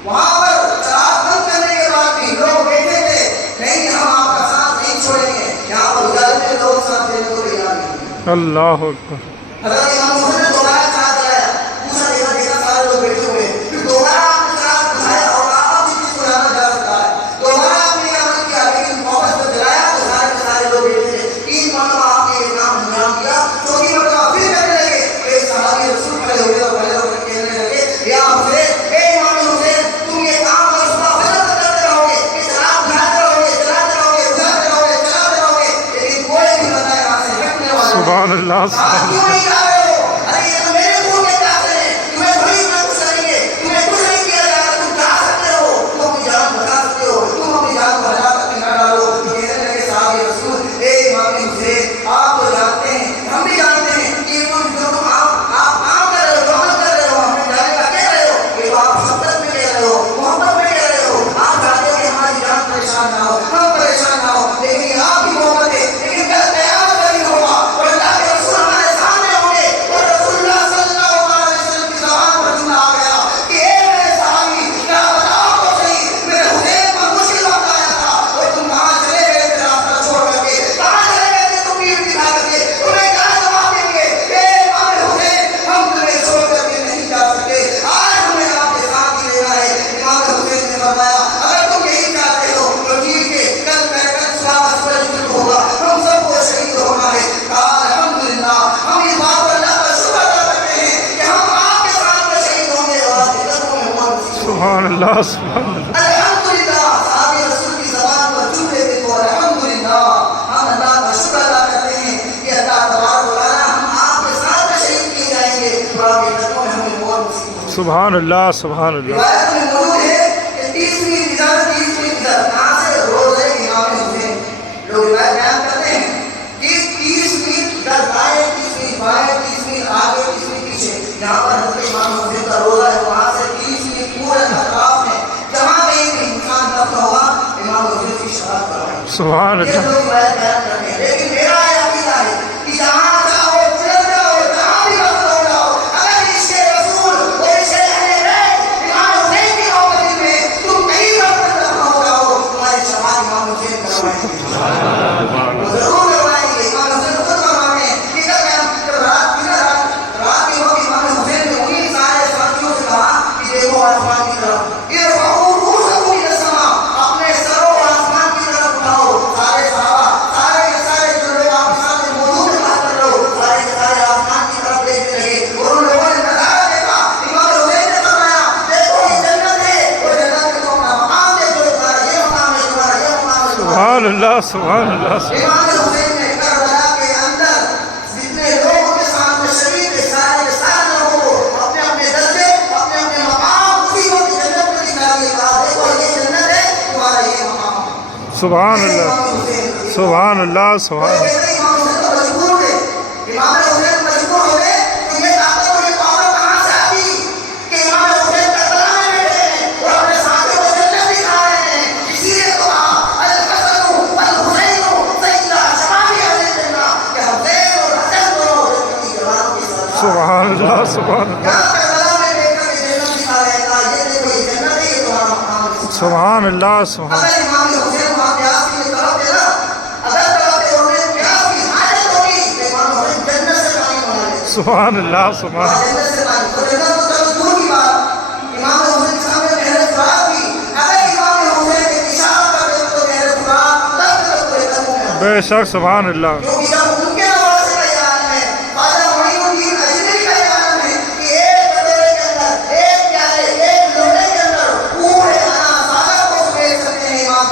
وہاں پر چراغ بند کرنے کے بعد بھی لوگ بیٹھے تھے نہیں ہم آپ کا ساتھ نہیں چھوڑیں گے یہاں پر اجالے میں لوگ ساتھ دینے کو تیار نہیں اللہ اکبر حضرت امام حسین نے دوبارہ چراغ جلایا پوچھا دیکھا سارے لوگ بیٹھے ہوئے پھر دوبارہ آپ نے چراغ بجھایا اور آپ جس کو جانا جا سکتا ہے دوبارہ آپ نے عمل کیا لیکن واپس جب جلایا تو سارے کے سارے لوگ بیٹھے تھے 3 مرتبہ آپ نے یہ کام انجام دیا 4تھی مرتبہ پھر کرنے لگے ایک صحابی رسول کھڑے ہوئے اور کھڑے ہو کر کہنے لگے یا حسین اے امام حسین تم یہ کام کا صبح فجر تک کرتے رہو گے کہ چراغ بجھاتے رہو گے جلاتے رہو گے بجھاتے رہو گے چلاتے رہو گے لیکن کوئی بھی بندہ یہاں سے ہٹنے والا نہیں سبحان اللہ سبحان کیوں نہیں جا رہے ہو ارے یہ تو میرے خون کے پیاسے ہیں تمہیں تھوڑی اتنا کچھ کریں گے تمہیں کچھ نہیں کیا جائے گا تم جا سکتے ہو تم اپنی جان بچا سکتے ہو تم اپنی جان کو ہلاکت میں نہ ڈالو کہنے لگے صحابی رسول اے امام حسین آپ تو جانتے ہیں ہم بھی جانتے ہیں کہ جو تم آپ کام کر رہے ہو جو عمل کر رہے ہو ہمیں جانے کا کہہ رہے ہو یہ آپ شدت میں کہہ رہے ہو محبت میں کہہ رہے ہو آپ چاہتے ہو کہ ہماری جان پریشان نہ ہو ہم پریشان نہ ہو لیکن یہ آپ کی محبت ہے لیکن کل قیامت کا دن ہوگا اور اللہ کے رسول ہمارے سامنے ہوں گے اور رسول اللہ صلی اللہ علیہ وسلم کی زبان پر جملہ آ گیا کہ اے میرے صحابی کیا بتاؤ تو صحیح میرے حسین پر مشکل وقت آیا تھا اور تم کہاں چلے گئے تھے راستہ چھوڑ کر کے کہاں چلے گئے تھے تم پیٹ دکھا کر کے تمہیں کیا جواب دیں گے اے امام حسین ہم تمہیں چھوڑ کر کے نہیں جا سکتے آج ہمیں آپ کے ساتھ ہی رہنا ہے امام حسین نے فرمایا اگر تم یہی چاہتے ہو تو ٹھیک ہے کل صبح سورج طلوع ہوگا ہم سب کو شہید ہونا ہے کہا الحمدللہ ہم اس بات پر اللہ کا شکر ادا کرتے ہیں کہ ہم آپ کے ساتھ میں شہید ہوں گے اور حقیقت میں ہمارا سبحان اللہ سبحان اللہ الحمدللہ صحابی رسول کی زبان پر جملے تھے تو الحمدللہ ہم اللہ کا شکر ادا کرتے ہیں کہ اللہ تبارک و تعالی ہم آپ کے ساتھ میں شہید کیے جائیں گے اور حقیقت میں ہمیں اور مصیبت سبحان اللہ سبحان اللہ روایت میں موجود ہے کہ 30ویں اجازت کہاں سے روز ہے امام حسین لوگ روایت بیان کرتے ہیں کہ 30 در دائیں 30 بائیں 30 آگے 30 پیچھے جہاں پر حضرت امام حسین کا روزہ ہے وہاں سے 30 پورے اطراف میں جہاں کہیں بھی انسان دفن ہوگا امام حسین کی شہادت پر سبحان یہ اللہ. لوگ بیان کرتے ہیں، لیکن میرا یہ عقیدہ ہے کہ جہاں جاؤ چل جاؤ، جہاں بھی وقت ہو جاؤ، اگر اس کے رسول اور اس کے اہل بیت امام حسین کی آمدی میں تم کہیں وقت رکھنا ہو جاؤ، تمہاری شفاعت امام حسین کروائیں گے، وہ ضرور کروائیں گے. امام حسین خود فرماتے ہیں کہ جب رات کی وقت امام حسین نے انہیں سارے ساتھیوں سے کہا کہ دیکھو آسمان کی طرف، ارفعوا رؤوسکم الی السماء، اپنے سروں کو آسمان کی طرف اٹھاؤ. سارے صحابہ سارے جو لوگ آپ کے ساتھ موجود ہیں بات کر رہے ہو، سارے آسمان کی طرف دیکھنے لگے اور ان لوگوں نے نظارہ دیکھا. امام حسین نے فرمایا دیکھو یہ جنت ہے، اور جنت میں تمہارا مقام دیکھو، تمہارا یہ مقام ہے، تمہارا یہ مقام ہے. سبحان اللہ سبحان اللہ. امام حسین نے کربلا کے اندر جتنے لوگ کے سامنے شہید تھے، سارے لوگوں کو اپنے اپنے درجے، اپنے اپنے مقام اسی وقت جنت میں دکھا دیے، کہا دیکھو یہ جنت ہے، تمہارا یہ مقام ہے. سبحان اللہ سبحان اللہ سبحان اللہ. امام حسین تو مجبور ہوئے، امام حسین مجبور ہو گئے کہ یہ طاقت اور یہ پاور کہاں سے آتی کہ امام حسین کربلا میں بیٹھے ہیں اور اپنے ساتھیوں کو جنت دکھا رہے ہیں. اسی لیے تو کہا الحسن والحسین سیدا شباب اہل الجنہ، کہ حسین اور حسن دونوں جنت کی جوانوں کے ساتھ سبحان اللہ سبحان اللہ. یہاں کربلا میں بیٹھ کر جنت دکھا رہے تھا. یہ دیکھو یہ جنت ہے، یہ تمہارا مقام ہے. سبحان اللہ سبحان. اگر امام حسین وہاں پیاس کی طرف تھے نا، اگر طرف انہیں پیاس کی حاجت ہوگی تو امام حسین جنت سے پانی منگا لیتے. سبحان اللہ سبحان. جنت سے پانی تو جنت تو چلو دور کی بات، امام حسین کے سامنے محراب فرات کی، اگر امام حسین ایک اشارہ کر دے تو محراب فرات تب تک پورے قدموں میں آتا. بے شک سبحان اللہ. کیونکہ جب ان کے نوازے کا یہ عالم ہے، خواجہ معین الدین اجمیری کا یہ عالم ہے کہ ایک کٹورے کے اندر، ایک پیالے، ایک لوٹے کے اندر پورے انا سادہ کو سمیٹ سکتے ہیں. امام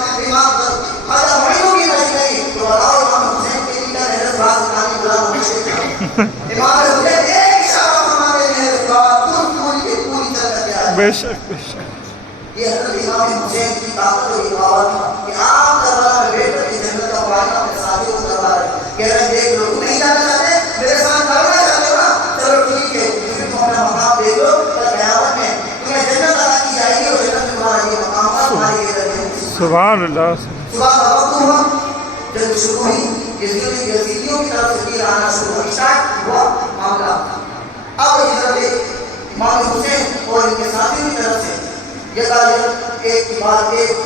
خواجہ معین الدین اجمیری تو بتاؤ امام حسین کے لیے محراب فرات کھانے بلا مشکل تھا. امام حسین ایک اشارہ فرماتے ہیں محراب فرات پوری چل کر کے آئے. بے شک بے شک. یہ حضرت امام حسین کی طاقت اور یہ پاور تھا کہ آپ کربلا میں بیٹھ کر کے جنت کا معائنہ اپنے ساتھیوں کو کروا رہے ہیں. کہہ رہے ہیں دیکھ لو، تم نہیں جانا چاہتے میرے ساتھ کرنا چاہتے ہو نا، چلو ٹھیک ہے، پھر تم اپنا مقام دیکھ لو. کل قیامت میں تمہیں جنت عطا کی جائے گی اور جنت میں تمہارا یہ مقام ہوگا، تمہاری یہ درجے ہوں. سبحان اللہ. صبح کا وقت ہوا، جنگ شروع ہوئی، یزیدیوں کی طرف سے تیر آنا شروع ہوا، اسٹارٹ ہوا معاملہ. اب حضرت امام حسین اور ان کے ساتھیوں کی طرف سے یہ ایک کے بعد ایک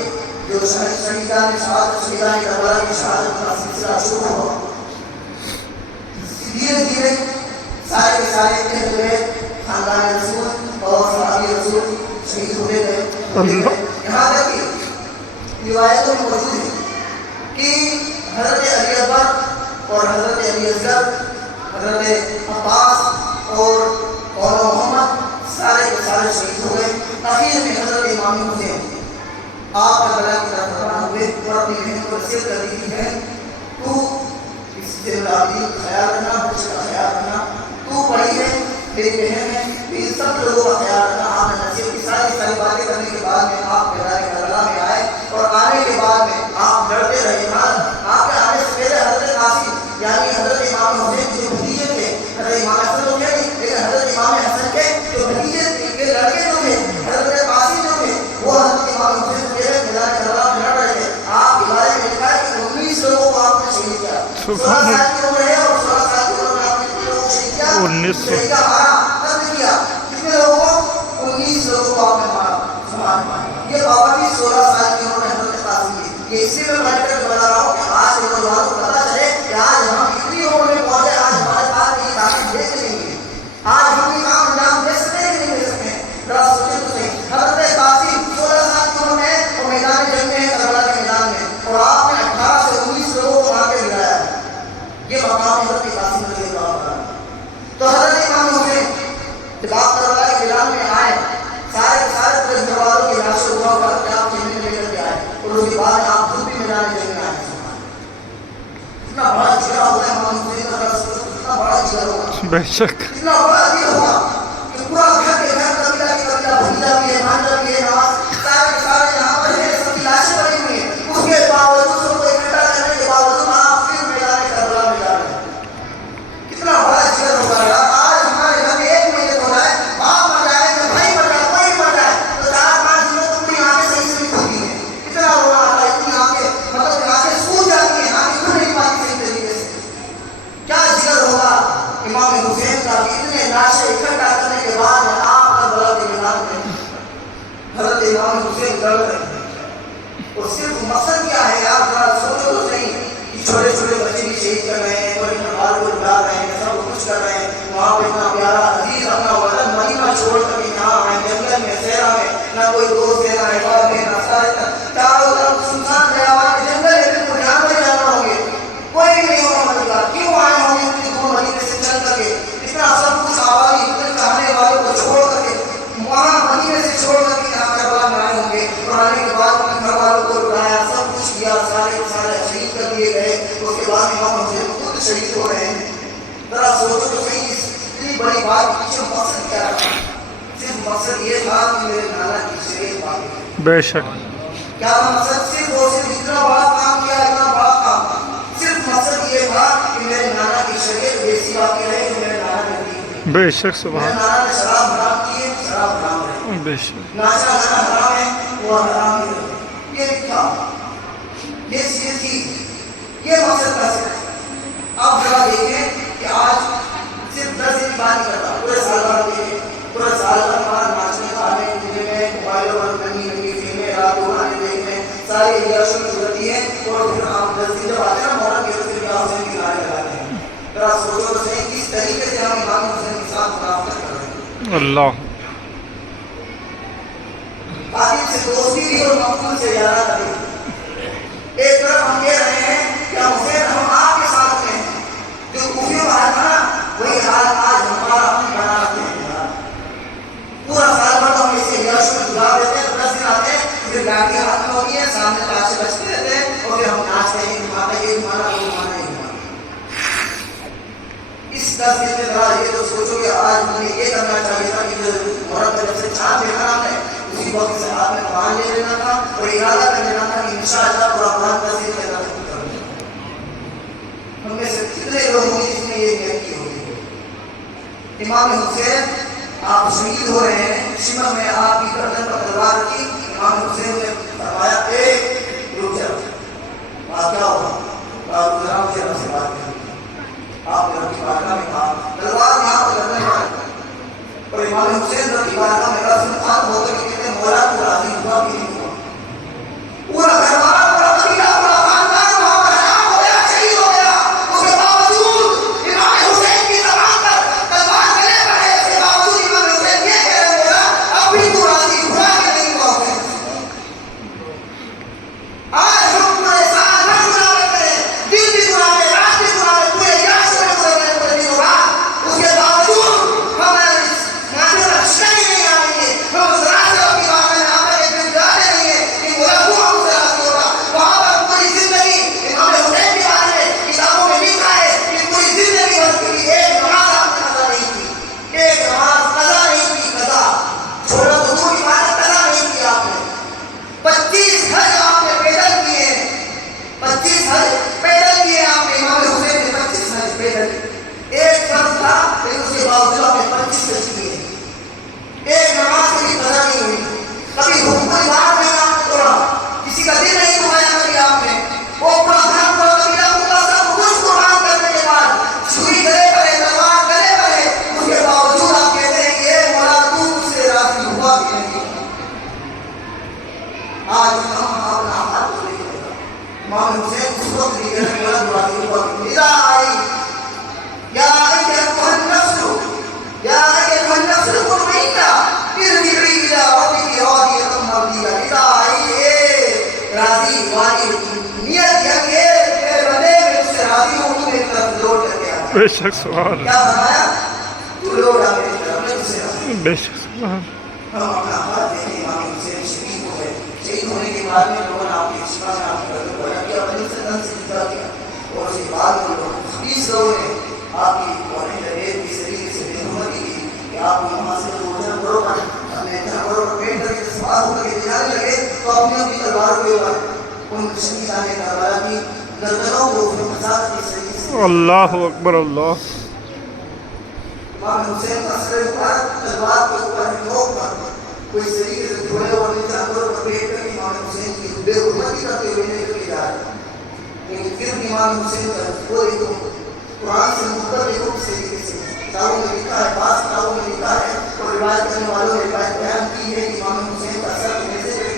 جو شہیدان شہیدان کربلا کی شہادت کا سلسلہ شروع ہوا. دھیرے دھیرے سارے کے سارے اہل بیت خاندان رسول اور صحابی رسول شہید ہوتے گئے. یہاں تک کہ روایتوں میں موجود ہے کہ حضرت علی اکبر اور حضرت علی اصغر، حضرت عباس اور محمد سارے کے سارے شہید ہو گئے. اخیر میں حضرت امام حسین آپ کربلا کی طرف روانہ ہوئے اور اپنی بہن کو نصیحت کر دی ہے تو اس دل العابدین کا خیال رکھنا، بچے کا خیال رکھنا، تو بڑی ہے میری بہن ہے، ان سب لوگوں کا خیال رکھنا. آپ نے نصیحت کی ساری باتیں کرنے کے بعد میں آپ میدان کربلا میں آئے اور آنے کے بعد میں آپ لڑتے رہے. آپ کے آنے سے پہلے حضرت قاسم یعنی حضرت امام حسین جو بھتیجے تھے، حضرت امام حسن تو کیا نہیں لیکن حضرت امام حسن کے جو بھتیجے کے لڑکے جو تھے، حضرت قاسم جو تھے، وہ حضرت امام حسین سے پہلے میدان کربلا میں لڑ رہے تھے. آپ کے بارے میں لکھا ہے کہ 19 لوگوں کو آپ نے شہید کیا. 16 سال کی عمر ہے اور 16 سال کی عمر میں آپ نے کتنے لوگوں کو شہید کیا؟ 19 شہید کا مارا قتل کیا. کتنے لوگوں کو؟ 19 لوگوں کو آپ نے مارا. سبحان اللہ. یہ پابندی 16 سال کی عمر میں حضرت قاسم کی. یہ اسی میں بیٹھ کر بتا رہا ہوں کہ آج کے نوجوانوں کو پتا چلے کہ آج ہم اتنی عمر میں پہنچے، آج ہمارے پاس یہ طاقت ہے کہ نہیں ہے، آج ہم یہ کام انجام دے سکتے ہیں کہ نہیں دے سکتے ہیں. ذرا سوچیں تو صحیح. حضرت قاسم 16 سال کی عمر میں اور میدان جنگ میں ہے، کربلا کے میدان میں، اور آپ نے 18 سے 19 لوگوں کو مار کے گرایا. یہ مقام حضرت قاسم رضی اللہ عنہ. تو حضرت امام حسین جب آپ کربلا کے میدان میں آئے، سارے کے سارے پورے گھر والوں کی لاشوں کو اٹھا کر آپ خیمے میں لے کر کے آئے اور اس کے بعد آپ خود بھی میدان جنگ میں آئے. اتنا بڑا جگہ ہوتا ہے امام حسین کا، اتنا بڑا جگہ ہوگا، بے شک. اتنا بڑا دل ہوگا کہ پورا گھر کے گھر قبیلہ کی قبیلہ، بھتیجا بھی ہے، بھانجا بھی ہے، نواز سارے کے سارے یہاں پر ہیں، سب کی لاشیں پڑی ہوئی ہیں. اس کے باوجود سب کو اکٹھا کرنے کے باوجود آپ پھر میدان کربلا میں جا رہے ہیں. کتنا بڑا جگر ہوگا یار. آج ہمارے گھر میں ایک مہینے ہو جائے، باپ مر جائے کہ بھائی مر جائے، کوئی مر جائے تو 4-5 دنوں تک پوری آنکھیں صحیح سے نہیں کھلتی ہیں. اتنا رونا آتا ہے، اتنی آنکھیں مطلب آنکھیں سو امام حسین لڑ رہے ہیں، اور صرف مقصد کیا ہے یار ذرا سوچو تو صحیح کہ چھوٹے چھوٹے بچے بھی شہید کر رہے ہیں، کوئی پروار کو اٹھا رہے ہیں، سب کچھ کر رہے ہیں، وہاں پہ اتنا پیارا عزیز اپنا وطن مدینہ چھوڑ کر یہاں آئے جنگل میں صحرا میں، نہ کوئی دوست ہے نہ احباب ہے نہ سارے چاروں طرف سنسان گیا ہوا ہے جنگل ہے، بالکل جانور جانور ہوں گے، کوئی بھی نہیں ہوگا مدینہ، کیوں آئے ہوں گے اتنی دور مدینے سے چل کر کے، اتنا سب کچھ آبادی اتنے چاہنے والوں کو چھوڑ کر کے وہاں مدینے سے چھوڑ کر کے یہاں کربلا میں آئے ہوں گے، اور آنے کے بعد اپنے گھر والوں کو اٹھایا، سب کچھ کیا، سارے شہید کر دیے گئے، اس کے بعد امام حسین خود شہید ہو رہے ہیں۔ ذرا سوچو تو صحیح اس اتنی بڑی بات پیچھے مقصد کیا تھا؟ صرف مقصد یہ تھا کہ میرے نانا کی شریعت باقی، بے شک کیا تھا مقصد؟ صرف اور صرف اتنا بڑا کام کیا، اتنا بڑا کام، صرف مقصد یہ تھا کہ میرے نانا کی شریعت ویسی باقی رہے جو میرے نانا نے دی۔ بے شک میرے سبحان نانا نے شراب حرام کی ہے، شراب حرام رہے، بے شک ناشا گانا حرام ہے، وہ حرام ہی رہے، یہ تھا، یہ تھی، یہ مقصد تھا صرف۔ اب ذرا دیکھیں کہ آج صرف 10 دن کی بات نہیں کرتا، پورے سال بھر دیکھیں، پورے سال بھر ہمارا ناچنے کا آنے مجھے میں موبائلوں پر ننگی ننگی فلمیں رات کو آنے دیکھنے ساری عیاشوں کی گزرتی ہے، اور پھر آپ 10 دن جب آتے ہیں نا محرم کے پھر امام حسین کی گانے لگاتے ہیں۔ ذرا سوچو تو صحیح کس طریقے سے ہم امام حسین کے ساتھ منافقت کر رہے ہیں۔ اللہ قاتل سے دوستی بھی اور مقتول سے زیادہ کریں۔ ایک طرف ہم کہہ رہے ہیں کہ حسین ہم آپ کے ساتھ ہیں، جو کوفیوں کا حال تھا نا وہی حال آج ہمارا ہم بنا رکھتے ہیں۔ پورا سال بھر تو ہم اسے یش میں گزار دیتے ہیں، 10 دن آتے ہیں پھر گاڑیاں ہاتھ میں ہوتی ہیں، سامنے تاشے بجتے رہتے ہیں، اور پھر ہم ناچتے ہیں، گھماتے ہیں، گھمانا وہ گھمانا ہے گھمانا۔ اس 10 دن میں ذرا یہ تو سوچو کہ آج ہمیں یہ کرنا چاہیے تھا کہ محرم کا جب سے چاند دیکھا ہم نے اسی وقت سے ہاتھ میں قرآن لے لینا تھا اور ارادہ کر لینا تھا کہ انشاءاللہ پورا قرآن تفسیر کے اندر کروں گا۔ ہم میں سے کتنے لوگ ہوں گے جس نے یہ نیت کی ہوگی؟ امام حسین آپ شہید ہو رہے ہیں، شمر میں آپ کی گردن پر تلوار رکھی، امام حسین نے فرمایا رک جا، بات کیا ہوگا؟ آپ ذرا مجھے رب سے بات کریں۔ آپ نے رب کی بارگاہ میں کہا تلوار یہاں پر گردن پر رکھا، اور امام حسین رب کی بارگاہ میں رسم خان ہوتے کہ کہتے ہیں مولا تو راضی ہوا کہ نہیں ہوا؟ پورا گھر والا پورا قبیلہ پورا خاندان وہاں پر ہلاک ہو گیا، شہید ہو گیا، اس کے باوجود امام حسین کی زبان پر تلوار گلے پر ہے، اس کے باوجود امام حسین یہ کہہ رہے مولا اب بھی تو راضی ہوا کہ نہیں ہوا؟ آج ہم پورے سال بھر گناہ کرتے ہیں، دن بھی گناہ کرتے، رات بھی گناہ کرتے، پورے یاش میں پورے دنوں رات، اس کے باوجود ہم ماتھے پر شکن ہی نہیں آ رہی ہے، ہم اس راستے کی بات میں آ کر ایک جاتے نہیں ہیں کہ مولا تو ہم سے راضی ہوگا۔ وہاں پر پوری زندگی امام حسین کے بارے میں کتابوں میں لکھا ہے کہ پوری زندگی بھر کی ایک نماز آپ نے قضا نہیں کی، ایک نماز قضا نہیں کی، قضا چھوڑا تو دور کی بات ہے، قضا نہیں کی آپ نے۔ 25 حج آپ نے پیدل کیے ہیں، 25 حج پیدل کیے آپ نے، امام حسین نے 25 حج پیدل کیے، ایک فرض تھا لیکن اس کے باوجود آپ نے 25 حج کیے، ایک نماز کی بھی قضا نہیں ہوئی، کبھی حکم کی بات نہیں آپ نے توڑا، کسی کا دل نہیں دکھایا کبھی آپ نے، وہ پورا گھر پورا قبیلہ پورا سب کچھ قربان کرنے کے بعد چھری گلے پر ہے، تلوار گلے پر ہے، اس کے باوجود آپ کہتے ہیں کہ اے مولا تو مجھ سے راضی ہوا کہ نہیں؟ آج ہم اپنا حال تو نہیں ہوگا، امام حسین اس وقت بھی کہتے ہیں مولا تو راضی ہوا کہ نہیں؟ اذا آئی یا ایتھا النفس یا ایتھا النفس المطمئنہ ارجعی الی ربک راضیۃ مرضیہ، اذا آئی اے راضی والی نیت کیا کہ اے بندے میں تجھ سے راضی ہوں، تو میری طرف لوٹ کر کے آ۔ بے شک سبحان کیا فرمایا؟ تو لوٹ آ میری طرف، میں تجھ سے راضی ہوں۔ بے شک سبحان ہم اپنا حال دیکھیں، امام حسین شہید ہو گئے، شہید ہونے کے بعد میں لوگوں نے آپ کی شفا میں آپ کی گردن کو رکھ دیا، اپنے سے تن سے نکال دیا، اور اس کے بعد میں لوگ 20 لوگوں نے آپ کی قرآن لگے اس طریقے سے بے حرمتی کی کہ آپ وہاں سے روزہ پڑھو پر اپنے جانوروں پر بیٹھ کر کے سوار ہو کر کے جانے لگے تو اپنی اپنی تلوار کے اوپر ان شہیدان نے کربلا کی گردنوں کو مساج کی طریقے سے اللہ اکبر اللہ امام حسین کا سر پر تلوار کے اوپر نوک پر کوئی اس طریقے سے جوڑے والے جانوروں پر بیٹھ کر امام حسین کی بے حرمتی کرتے ہوئے نکل کے جا رہے ہیں، لیکن پھر بھی امام حسین کا وہ ایک قرآن سے محبت دیکھو کس طریقے سے کتابوں میں لکھا ہے، بعض کتابوں میں لکھا ہے اور روایت کرنے والوں نے روایت بیان کی ہے کہ امام حسین کا سر ایسے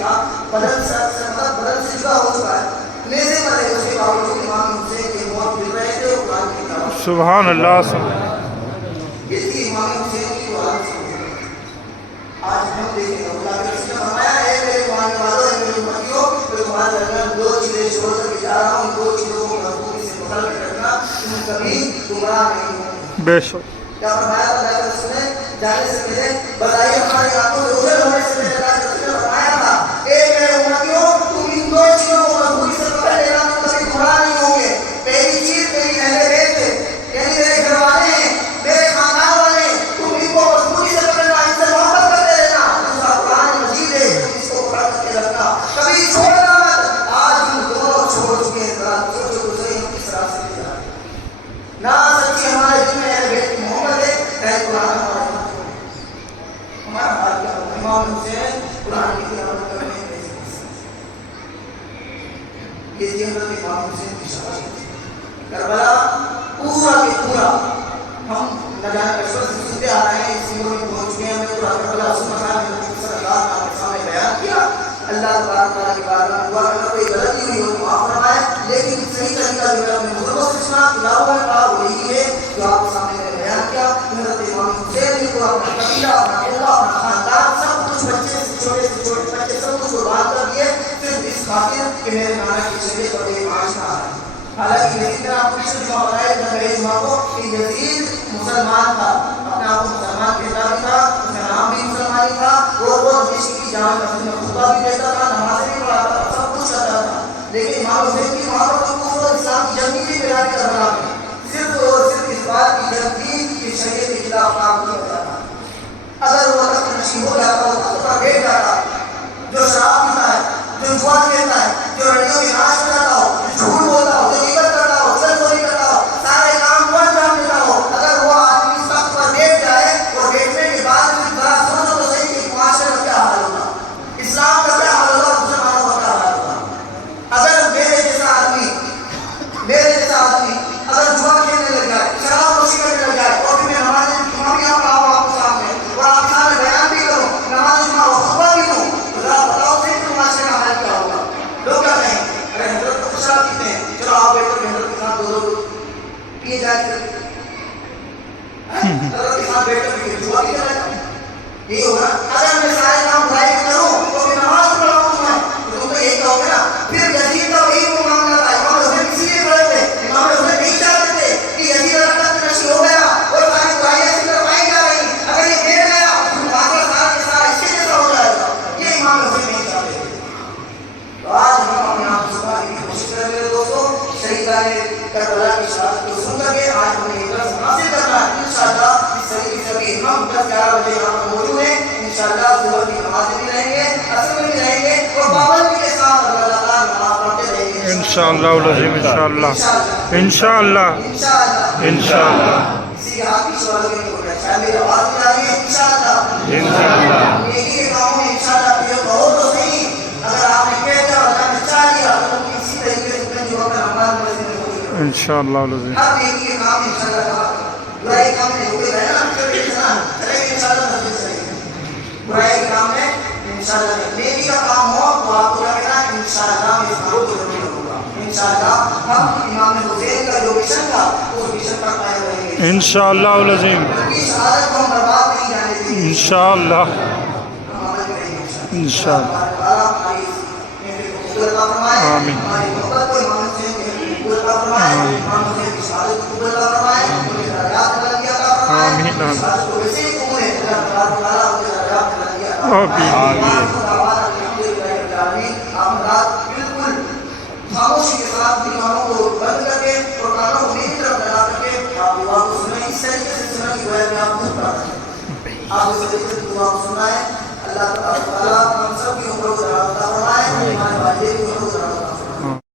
بدن سے جدا ہو چکا ہے، نیزے پر ہے، اس کے باوجود امام حسین کی موت مل رہے تھے اور قرآن کی تلاوت۔ سبحان اللہ اس کی امام حسین کی حالت سمجھے۔ آج ہم دیکھیں گے اللہ کے رسول نے فرمایا ہے میرے ماننے والوں ہے میری امتیوں، میں تمہارے درمیان دو چیزیں چھوڑ کر کے جا رہا ہوں، دو چیزوں کو مضبوطی سے پکڑ کے رکھنا، تم کبھی گمراہ نہیں ہوں۔ بے شک کیا فرمایا اللہ کے رسول نے؟ جانے سے پہلے بتائیے ہماری آنکھوں سے اوجھل ہونے سے پہلے اللہ کے رسول نے فرمایا تھا اے میرے امتیوں تم ان دو چیزوں کو مضبوطی سے پکڑ لینا، تم کبھی گمراہ نہیں ہوں گے۔ پہلی چیز میری اہل بیت ہے، یعنی میرے گھر والے ہیں، میرے خاندان والے ہیں، تم ان کو مضبوطی سے پکڑنا، ان سے محبت کرتے رہنا۔ دوسرا قرآن مجید ہے، تم اس کو پکڑ کر کے رکھنا، کبھی چھوڑنا مت۔ آج ہم دونوں چھوڑ چکے ہیں، ذرا سوچو تو صحیح ہم کس راستے پہ جا رہے ہیں۔ نہ سچی ہمارے دل میں اہل بیت محمد ہے، نہ قرآن ہمارا حال کیا ہوگا؟ امام حسین قرآن کی تلاوت کرنے میں یہ تھی حضرت امام حسین کی شہادت۔ کربلا پورا کے پورا ہم نہ جانے بچپن سے سنتے آ رہے ہیں، اس عمر میں پہنچ گئے ہیں، ہمیں پورا کربلا سننا ہے، صلی اللہ علیہ وسلم نے بیان کیا۔ اللہ تبارک تعالیٰ کی بارگاہ میں دعا کرنا، کوئی غلطی ہوئی ہو تو معاف فرمائے، لیکن صحیح طریقہ جو ہے اپنے بزرگوں سے سنا، تلاوت کا وہ یہی ہے جو آپ کے سامنے میں نے بیان کیا۔ حضرت امام حسین نے کو اپنا قبیلہ، اپنا عہدہ، اپنا خاندان، سب کچھ بچے سے چھوٹے بچے سب کچھ قربان کر دیے، صرف اس خاطر کہ میرے نانا کی شریعت پر ایک معاش نہ آئے۔ حالانکہ یزید نے آپ کو پچھلے جمعہ بتایا تھا میرے جمعہ کو کہ یزید مسلمان تھا، اپنے آپ کو مسلمان کہتا بھی تھا، اس کا نام بھی مسلمانی تھا، وہ کسی کی جان مسجد میں خطبہ بھی دیتا تھا، نمازیں بھی پڑھاتا تھا، سب کچھ کرتا تھا۔ لیکن امام حسین کی محبت اور کفر اور اسلام کی جنگ کی بیداری کربلا میں صرف اور صرف اس بات کی جنگ تھی کہ شریعت کے خلاف کام کیا جاتا۔ اگر وہ تخت نشین ہو جاتا، وہ تخت پر بیٹھ جاتا، جو شراب پیتا ہے، جو جوا کھیلتا ہے، جو لڑکیوں کی ناش کرتا ہو، جو جھوٹ بولتا ہو، جو غیبت کرتا ہو، چل چوری کرتا ہو، سارے کام وہ انجام دیتا ہو، اگر وہ آدمی اس تخت پر بیٹھ جائے اور بیٹھنے کے بعد ذرا سوچو تو صحیح کہ معاشرے کا کیا حال ہوگا، اسلام کا کیا حال ہوگا، مسلمانوں کا کیا حال ہوگا۔ اگر میرے جیسا آدمی اگر جوا کھیلنے لگ جائے، شراب نوشی کرنے لگ جائے، اور پھر میں نماز جمعہ بھی آپ آؤ آپ کے سامنے اور آپ کے سامنے بیان بھی کروں، نماز جمعہ اور خطبہ بھی دوں، ذرا بتاؤ صحیح کہ معاشرے کا حال کیا ہوگا۔ لوگ کیا کہیں؟ ارے حضرت تو شراب پیتے ہیں، چلو آپ بیٹھ کر حضرت کے ساتھ دو پیے جائے، حضرت کے ساتھ بیٹھ کر پیے، جوا بھی کرے گا، یہی ہوگا۔ اگر میں سارے کام برائی کروں تو پھر نماز پڑھاؤں میں، تم تو یہی کہو گے نا۔ پھر یزید کا وہی معاملہ تھا، امام حسین کسی لیے کھڑے تھے، امام حسین نہیں چاہتے تھے کہ یزید اگر تخت نشین ہو گیا اور ساری برائیاں اس پر پائی جا رہی، اگر یہ بیٹھ گیا تو باقی سارا کے سارا اس کے جیسا ہو جائے گا، یہ امام حسین نہیں چاہتے تھے۔ تو آج ہم اپنے آپ کو سنبھالنے کی کوشش کریں میرے دوستوں، شہیدان کربلا کی شہادت کو سن کر کے آج ہمیں یہ درس حاصل کرنا ہے۔ انشاءاللہ اس طریقے سے بھی ہم 10-11 بجے یہاں پر موجود ہیں، انشاءاللہ ظہر کی نمازیں بھی رہیں گے، عصر میں بھی رہیں گے، اور پابندی کے ساتھ اللہ تعالیٰ نماز پڑھتے رہیں گے انشاءاللہ العظیم، انشاءاللہ انشاءاللہ انشاءاللہ۔ کسی کے ہاتھ کی سوال نہیں ہو رہا ہے، شاید میری آواز بھی آ رہی ہے، انشاءاللہ نیکی کے کاموں میں انشاءاللہ پھر کہو تو صحیح، اگر آپ نے کہہ دیا اور اللہ نے چاہ دیا تو اسی طریقے سے جو اپنا نماز پڑھنے میں ہوگی انشاءاللہ العظیم۔ ہر نیکی کے کام انشاءاللہ کہا برائی کے کام میں ہوئے رہے نا، چلے گے انشاءاللہ مسجد چلے گے، برائی کے کام میں انشاءاللہ نیکی کا کام ہو تو آپ کو کیا کہنا ہے انشاءاللہ میں اس کام کو ضرور کروں گا۔ انشاءاللہ ہم امام حسین کا جو مشن تھا اس مشن پر قائم رہیں گے انشاءاللہ العظیم، ان کی شہادت کو ہم برباد نہیں جانے دیں گے، انشاءاللہ ہم عمل کریں گے انشاءاللہ۔ آمین خاموشی کے ساتھ دماغوں کو بند کر کے اور کانوں کو میری طرف لگا کر کے آپ دعا کو سنیں، اس طریقے سے سنیں کہ گویا کہ آپ خود پڑھ رہے ہیں، آپ اس طریقے سے دعا کو سنائیں۔